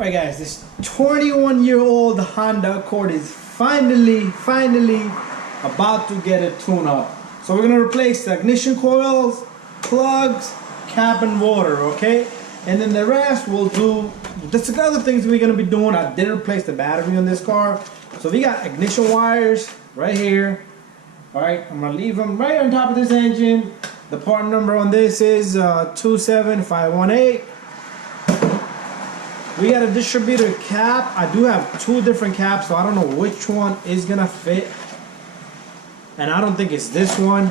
Alright guys, this 21-year-old Honda Accord is finally about to get a tune-up. So we're gonna replace the ignition coils, plugs, cap and water, okay? And then the rest we'll do, just the other things we're gonna be doing. I did replace the battery on this car. So we got ignition wires right here. Alright, I'm gonna leave them right on top of this engine. The part number on this is 27518. We got a distributor cap. I do have two different caps, so I don't know which one is gonna fit. And I don't think it's this one.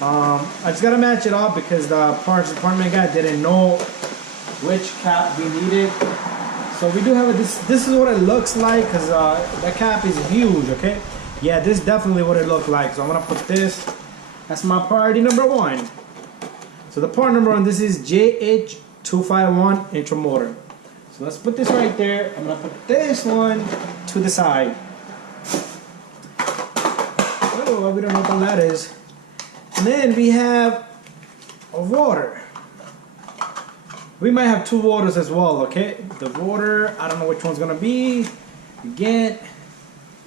I just gotta match it up because the parts department guy didn't know which cap we needed. So we do have this is what it looks like, because that cap is huge, okay? Yeah, this is definitely what it looked like. So I'm gonna put this. That's my priority number one. So the part number on this is JH251 intramotor. So let's put this right there. I'm gonna put this one to the side. Oh, we don't know what that is. And then we have a water. We might have two waters as well, okay? The water, I don't know which one's gonna be. Again,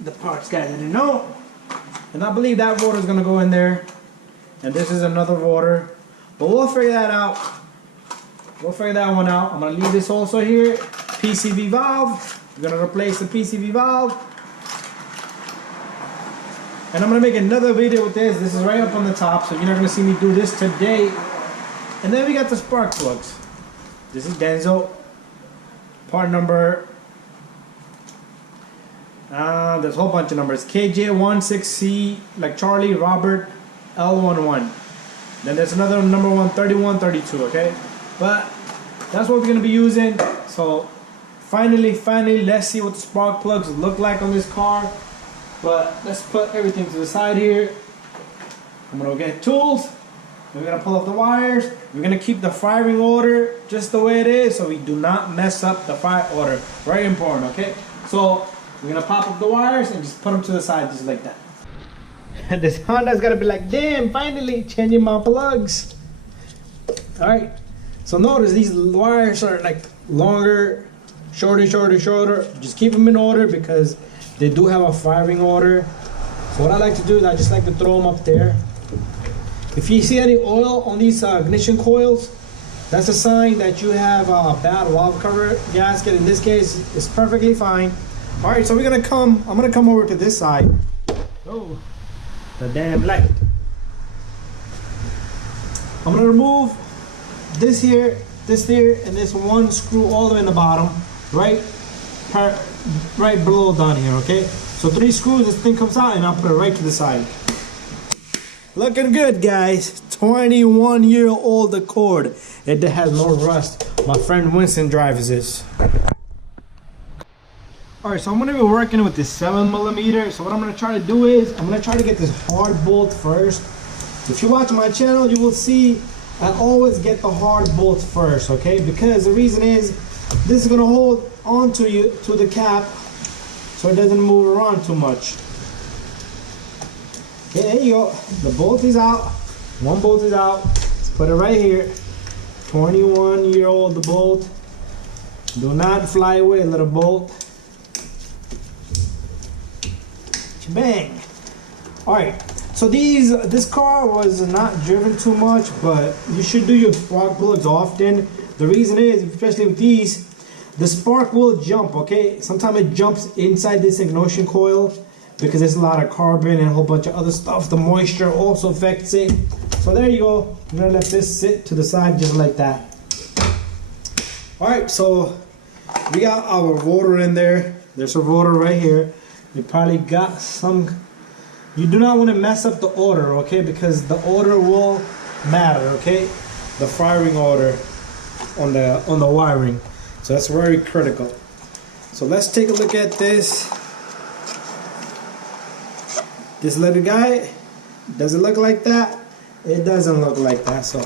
the parts guy didn't know. And I believe that water is gonna go in there. And this is another water. But we'll figure that out. We'll figure that one out. I'm gonna leave this also here. PCV valve. We're gonna replace the PCV valve. And I'm gonna make another video with this. This is right up on the top, so you're not gonna see me do this today. And then we got the spark plugs. This is Denso. Part number. There's a whole bunch of numbers. KJ16C, like Charlie, Robert, L11. Then there's another number one, 3132, okay? But that's what we're gonna be using. So finally, let's see what the spark plugs look like on this car. But let's put everything to the side here. I'm gonna get tools. We're gonna pull off the wires. We're gonna keep the firing order just the way it is, so we do not mess up the fire order. Very important, okay? So we're gonna pop up the wires and just put them to the side, just like that. And this Honda's gonna be like, damn, finally changing my plugs. All right. So notice these wires are like longer, shorter. Just keep them in order because they do have a firing order. So what I like to do is I just like to throw them up there. If you see any oil on these ignition coils, that's a sign that you have a bad valve cover gasket. In this case, it's perfectly fine. All right, so I'm gonna come over to this side. Oh, the damn light. I'm gonna remove this here, and this one screw all the way in the bottom, right below down here, okay? So 3 screws, this thing comes out, and I'll put it right to the side. Looking good, guys. 21-year-old Accord. It has no rust. My friend Winston drives this. Alright, so I'm gonna be working with this 7mm. So what I'm gonna try to do is, I'm gonna try to get this hard bolt first. If you watch my channel, you will see I always get the hard bolts first, okay? Because the reason is, this is gonna hold on to the cap so it doesn't move around too much. Okay, there you go. The bolt is out. One bolt is out. Let's put it right here. 21-year-old bolt. Do not fly away, little bolt. Bang. All right. So this car was not driven too much, but you should do your spark plugs often. The reason is, especially with these, the spark will jump, okay? Sometimes it jumps inside this ignition coil because there's a lot of carbon and a whole bunch of other stuff. The moisture also affects it. So there you go. I'm gonna let this sit to the side just like that. All right, so we got our rotor in there. There's a rotor right here. You probably got some. You do not want to mess up the order, okay? Because the order will matter, okay? The firing order on the wiring. So that's very critical. So let's take a look at this. This little guy, does it look like that? It doesn't look like that. So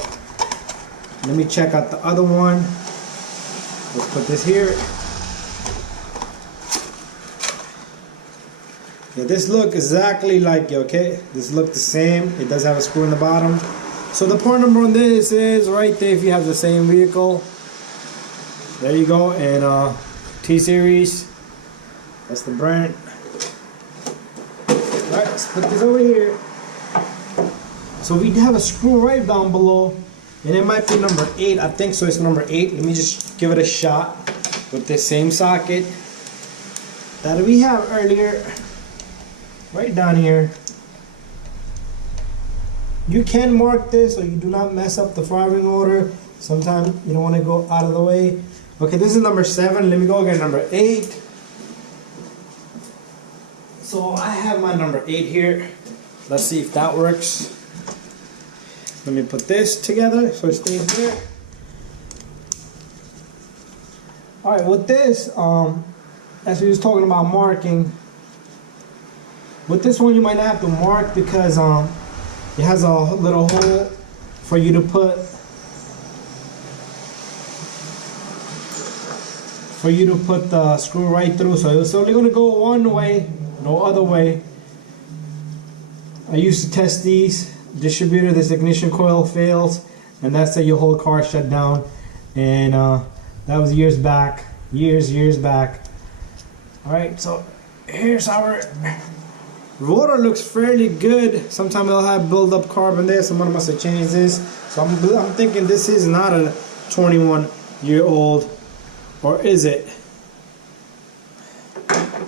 let me check out the other one. Let's put this here. Yeah, this look exactly like it, okay? This look the same. It does have a screw in the bottom. So the part number on this is right there if you have the same vehicle. There you go. And T-Series. That's the brand. Alright, let's put this over here. So we have a screw right down below, and it might be number 8. I think so, it's number 8. Let me just give it a shot with this same socket that we have earlier. Right down here. You can mark this so you do not mess up the firing order. Sometimes you don't want to go out of the way. Okay, this is number 7. Let me go again, number 8. So I have my number 8 here. Let's see if that works. Let me put this together so it stays there. Alright, with this, as we was talking about marking, with this one you might not have to mark because it has a little hole for you to put the screw right through, so it's only going to go one way, no other way. I used to test these. Distributor, this ignition coil fails, and that's how your whole car shut down. And that was years back. Years back. Alright, so here's our rotor. Looks fairly good. Sometimes it'll have build-up carbon there. Someone must have changed this. So I'm thinking this is not a 21-year-old. Or is it?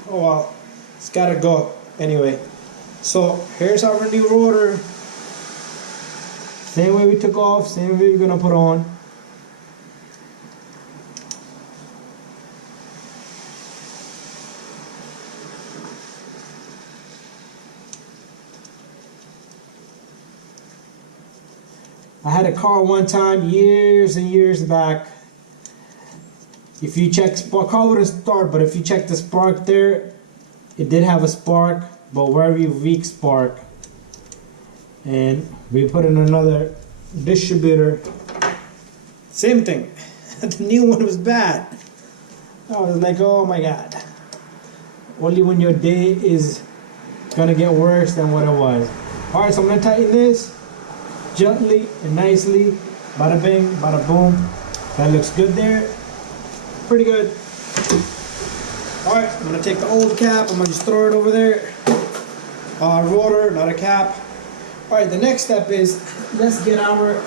Oh well, it's gotta go anyway. So here's our new rotor. Same way we took off, same way we're gonna put on. I had a car one time years and years back. If you check spark, car wouldn't start, but if you check the spark there, it did have a spark, but very weak spark. And we put in another distributor. Same thing. The new one was bad. I was like, oh my god. Only when your day is gonna get worse than what it was. Alright, so I'm gonna tighten this gently and nicely. Bada bing, bada boom. That looks good there. Pretty good. Alright, I'm gonna take the old cap, I'm gonna just throw it over there. Rotor, not a cap. Alright, the next step is, let's get our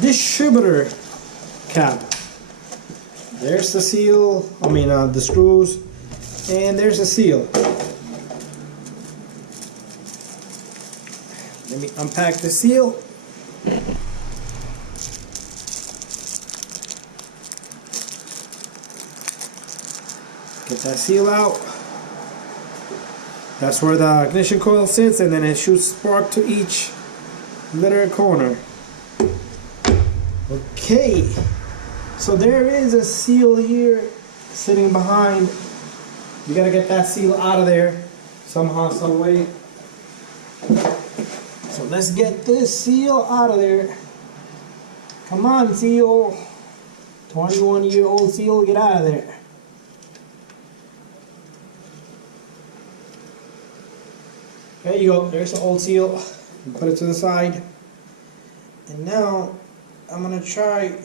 distributor cap. There's the seal, the screws, and there's the seal. Let me unpack the seal. Get that seal out. That's where the ignition coil sits, and then it shoots spark to each little corner. Okay, so there is a seal here sitting behind. You gotta get that seal out of there somehow, some way. So let's get this seal out of there. Come on, seal. 21-year-old seal, get out of there. There you go, there's the old seal. Put it to the side. And now I'm gonna try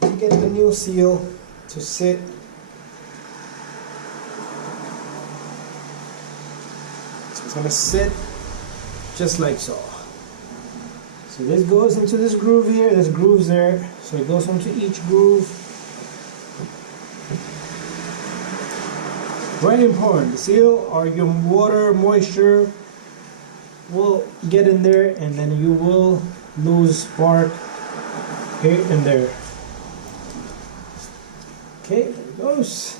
to get the new seal to sit. So it's gonna sit just like so. So this goes into this groove here, there's grooves there. So it goes into each groove. Very important. The seal or your water, moisture will get in there, and then you will lose spark here and there. Okay, there it goes.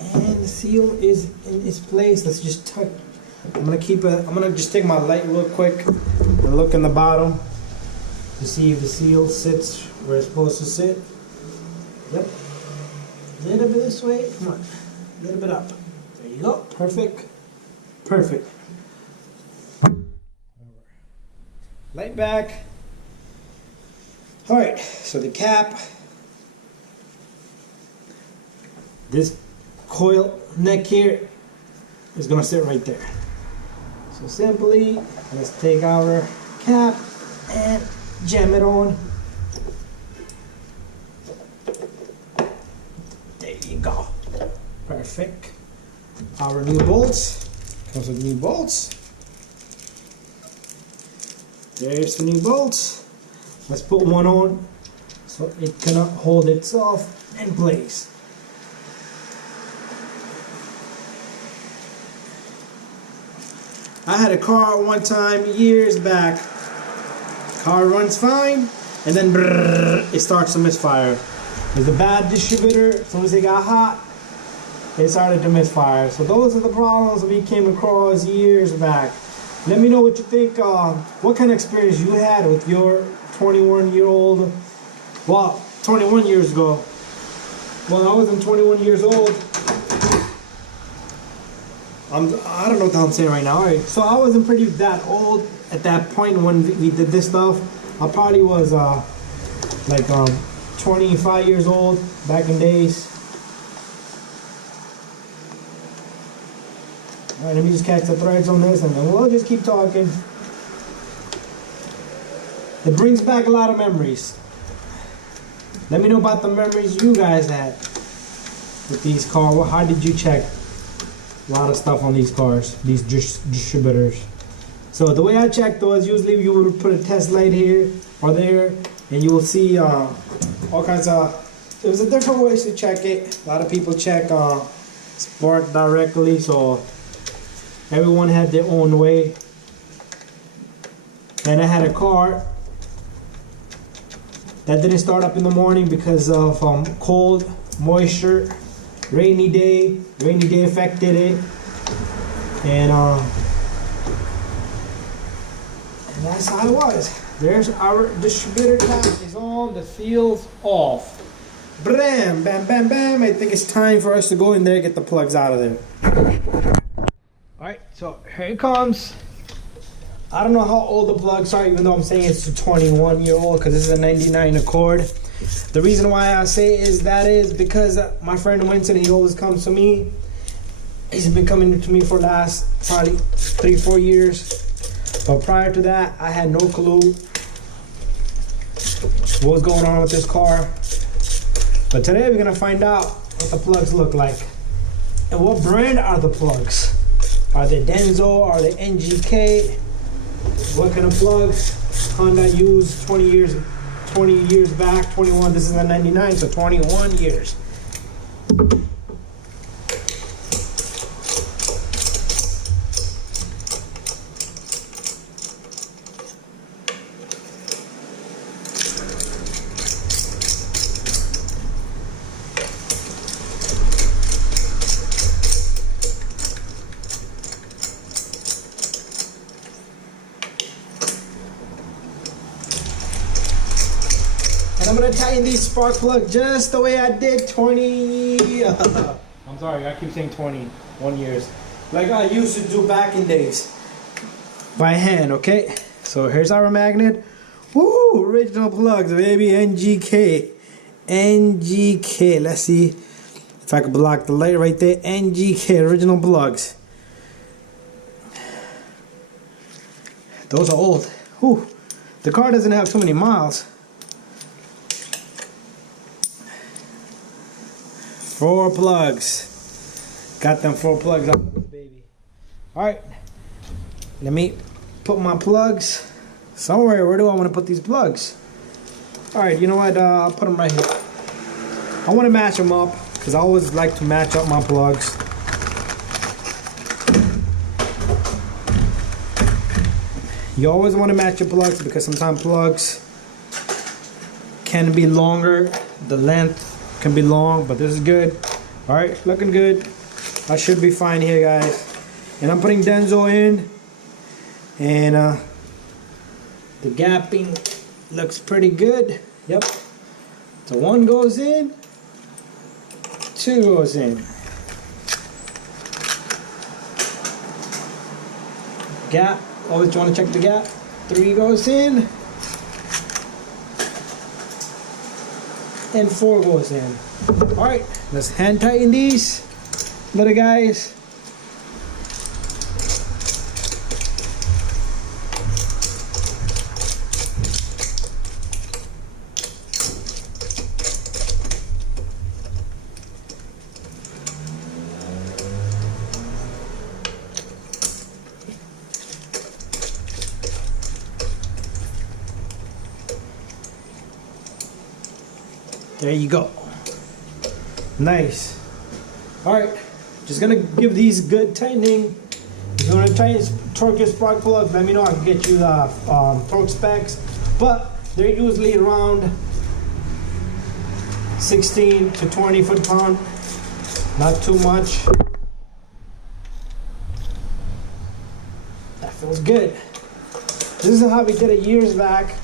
And the seal is in its place. Let's just tuck. I'm gonna just take my light real quick and look in the bottom to see if the seal sits where it's supposed to sit. Yep. A little bit this way, come on, a little bit up. There you go, perfect, perfect. Light back. All right, so the cap, this coil neck here is gonna sit right there. So simply, let's take our cap and jam it on. our new bolts. Comes with new bolts. There's the new bolts. Let's put one on so it cannot hold itself in place. I had a car one time years back. Car runs fine, and then brrr, it starts to misfire. It's a bad distributor. As soon as it got hot, it started to misfire. So those are the problems we came across years back. Let me know what you think. What kind of experience you had with your 21-year-old? Well, 21 years ago. Well, I wasn't 21 years old. I don't know what I'm saying right now. All right, so I wasn't pretty that old at that point when we did this stuff. I probably was like 25 years old back in days. All right, let me just catch the threads on this and then we'll just keep talking. It brings back a lot of memories. Let me know about the memories you guys had with these cars. How did you check? A lot of stuff on these cars, these distributors. So the way I check those, usually you would put a test light here or there, and you will see all kinds of. There's a different ways to check it. A lot of people check spark directly, so everyone had their own way. And I had a car that didn't start up in the morning because of cold, moisture. Rainy day affected it, and that's how it was. There's our distributor cap is on, the seal's off. Bam, bam, bam, bam. I think it's time for us to go in there and get the plugs out of there. All right, so here it comes. I don't know how old the plugs are, even though I'm saying it's a 21-year-old because this is a 99 Accord. The reason why I say is because my friend Winston, he always comes to me. He's been coming to me for the last probably 3-4 years. But prior to that, I had no clue what was going on with this car. But today we're gonna find out what the plugs look like. And what brand are the plugs? Are they Denso? Are they NGK? What kind of plugs? Honda used 20 years back, 21, this is a 99, so 21 years. I'm gonna tighten these spark plugs just the way I did 20. I'm sorry, I keep saying 21 years. Like I used to do back in days. By hand, okay? So here's our magnet. Woo! Original plugs, baby. NGK. NGK. Let's see if I can block the light right there. NGK, original plugs. Those are old. Whew. The car doesn't have too many miles. 4 plugs. Got them 4 plugs out of this baby. Alright. Let me put my plugs somewhere. Where do I want to put these plugs? Alright, you know what? I'll put them right here. I want to match them up because I always like to match up my plugs. You always want to match your plugs because sometimes plugs can be longer. The length can be long, but this is good. All right, looking good. I should be fine here, guys. And I'm putting Denso in, and the gapping looks pretty good. Yep. So 1 goes in, 2 goes in. Gap. Always want to check the gap. 3 goes in. And 4 goes in. Alright, let's hand tighten these little guys. There you go. Nice. Alright, just gonna give these good tightening. If you want to torque your spark plugs, let me know. I can get you the torque specs. But they're usually around 16 to 20 foot-pound. Not too much. That feels good. This is how we did it years back.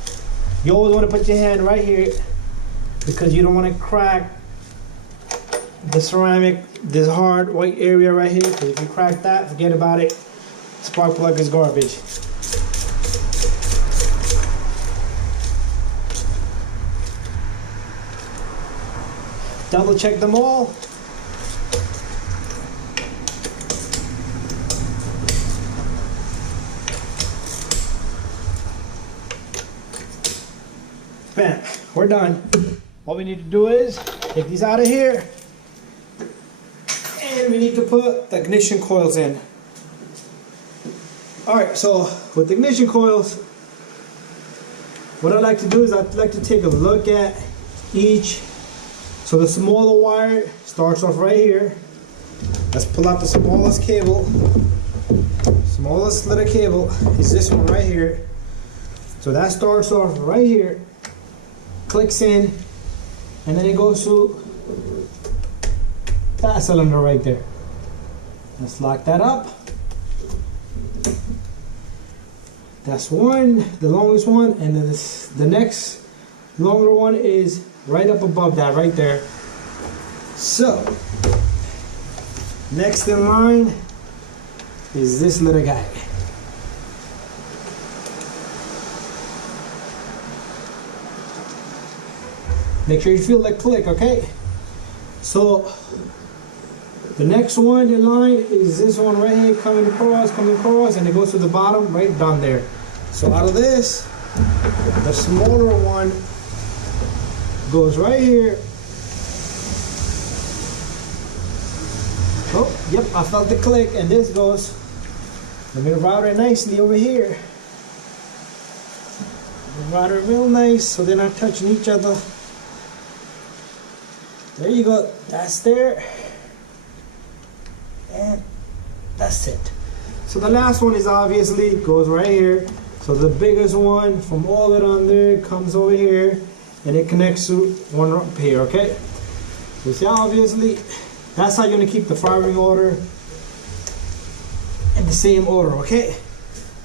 You always want to put your hand right here because you don't want to crack the ceramic, this hard white area right here. Because if you crack that, forget about it. Spark plug is garbage. Double check them all. Bam, we're done. What we need to do is take these out of here, and we need to put the ignition coils in. Alright, so with the ignition coils, what I like to do is I'd like to take a look at each. So the smaller wire starts off right here. Let's pull out the smallest cable. Smallest little cable is this one right here. So that starts off right here, clicks in, and then it goes to that cylinder right there. Let's lock that up. That's one, the longest one, and then the next longer one is right up above that right there. So next in line is this little guy. Make sure you feel that click, okay? So the next one in line is this one right here, coming across, and it goes to the bottom right down there. So out of this, the smaller one goes right here. Oh, yep, I felt the click, and this goes. Let me route it nicely over here. Route it real nice so they're not touching each other. There you go, that's there. And that's it. So the last one is obviously goes right here. So the biggest one from all that on there comes over here, and it connects to one up here, okay? So see, obviously, that's how you're gonna keep the firing order in the same order, okay?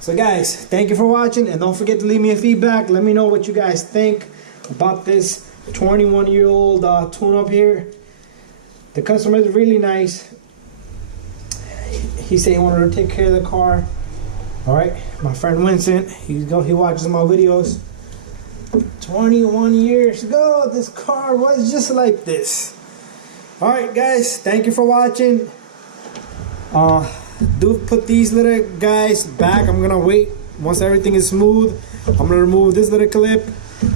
So guys, thank you for watching, and don't forget to leave me a feedback. Let me know what you guys think about this 21-year-old tune-up here. The customer is really nice. He said he wanted to take care of the car. All right, my friend Vincent, he watches my videos. 21 years ago, this car was just like this. All right, guys, thank you for watching. Do put these little guys back. I'm gonna wait once everything is smooth. I'm gonna remove this little clip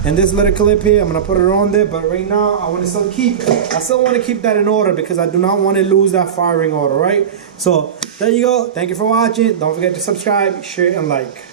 and this little clip here. I'm gonna put it on there, but right now I want to still keep that in order because I do not want to lose that firing order. Right? So there you go. Thank you for watching. Don't forget to subscribe, share, and like.